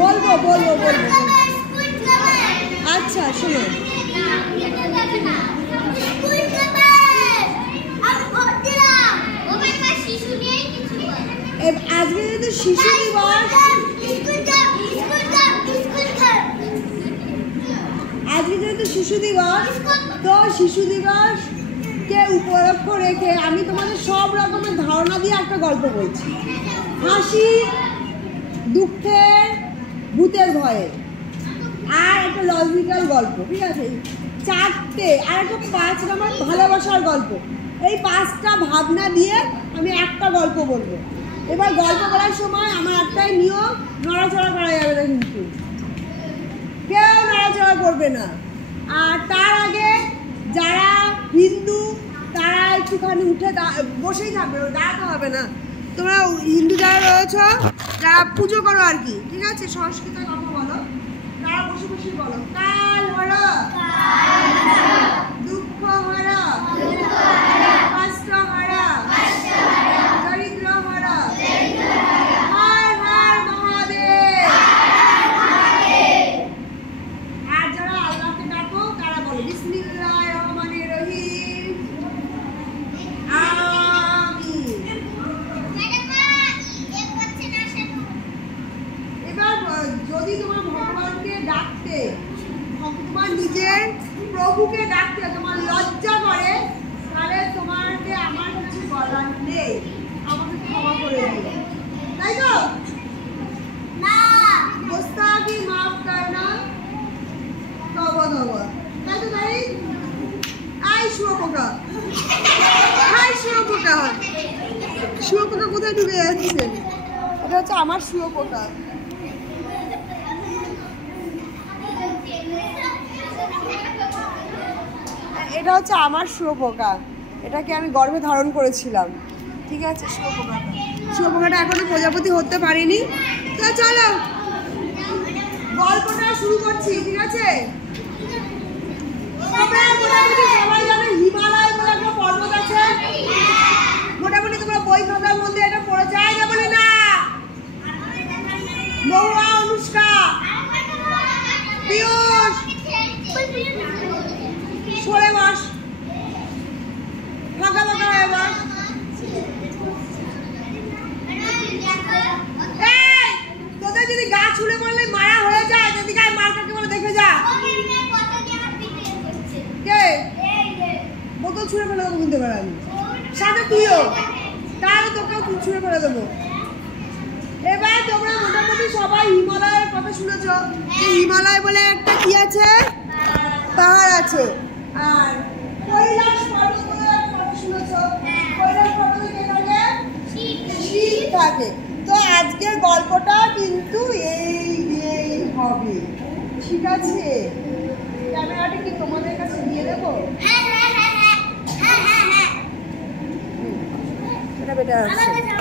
বলবো বলবো বলবো। আচ্ছা শোনো, আজকে যেহেতু শিশু দিবস, আজকে যেহেতু শিশু দিবস, তো শিশু দিবসকে উপলক্ষ রেখে আমি তোমাদের সব রকমের ধারণা দিয়ে একটা গল্প বলছি। হাসি, দুঃখের, ভূতের ভয়ে, আর একটা লজিক্যাল গল্প, ঠিক আছে? 4টে, আর একটা 5 নম্বর ভালোবাসার গল্প। এই 5টা ভাবনা দিয়ে আমি একটা গল্প বলবো। এবার গল্প বলার সময় আমার একটাই নিয়ম, নড়াচড়া করা যাবে না, কিন্তু কেউ নড়াচড়া করবে না। আর তার আগে যারা হিন্দু তারা একটুখানি উঠে বসেই থাকবে, দাঁড়াতে হবে না। তোমরা হিন্দু যারা রয়েছ, যারা পুজো করো আর কি, ঠিক আছে, সংস্কৃত কথা বলো, তারা বসে বসে বলো, কাল হরা, দুঃখ হরা, কষ্ট হরা, দরিদ্র হরা, হর হর মহাদেব। আর যারা আল্লাহকে ডাকো তারা বলো বিসমিল্লাহির রহমানির রহিম, আমিন। এবার যদি তোমার ভগবানকে ডাকতে, তোমার নিজের প্রভুকে ডাকতে তোমার লজ্জা করে, তাহলে তোমাকে আমার কিছু বলার নেই, আমাকে ক্ষমা করে দিও, তাই তো? গোস্তাখি মাফ করনা, তওবা তওবা, তাই তো? তাই আই শুয়োপোকা, হাই শুয়োপোকা, শুয়োপোকা কোথায় ঢুকে যাচ্ছে? এটা হচ্ছে আমার শুয়োপোকা। এটা হচ্ছে আমার শুয়োপোকা, এটাকে আমি গর্ভে ধারণ করেছিলাম, ঠিক আছে? শুয়োপোকাটা এখনো প্রজাপতি হতে পারিনি। তো চলো গল্পটা শুরু করছি, ঠিক আছে? মোটামুটি সবাই জানে হিমালয় বলে একটা পর্বত আছে, মোটামুটি তোমরা বই খাতার মধ্যে এটা পড়ে যায় না বলে না? মহুয়া, অনুষ্কা, পিয়ুষ, সরে বস, ফাঁকা ফাঁকা হয়ে বস। তোদের যদি গা ছুলে পড়লে মারা হয়ে যায়, যদি গায়ে মার কাকে বলে দেখে যা। কে বোতল ছুঁড়ে ফেলে দেবো কিন্তু এবার আমি, সাথে তুইও, তাহলে তোকেও তুই ছুঁড়ে ফেলে দেবো। এবার তোমরা মোটামুটি সবাই হিমালয়ের কথা শুনেছ, যে হিমালয় বলে একটা কি আছে, পাহাড় আছে। আর কৈলাস পর্বত বলে একটা কথা শুনেছ, কৈলাস পর্বতে কে থাকে? শিব থাকে। তো আজকের গল্পটা কিন্তু এই হবে, ঠিক আছে? ক্যামেরাটা কি তোমাদের কাছে দিয়ে দেবো? এটা বেটার আছে।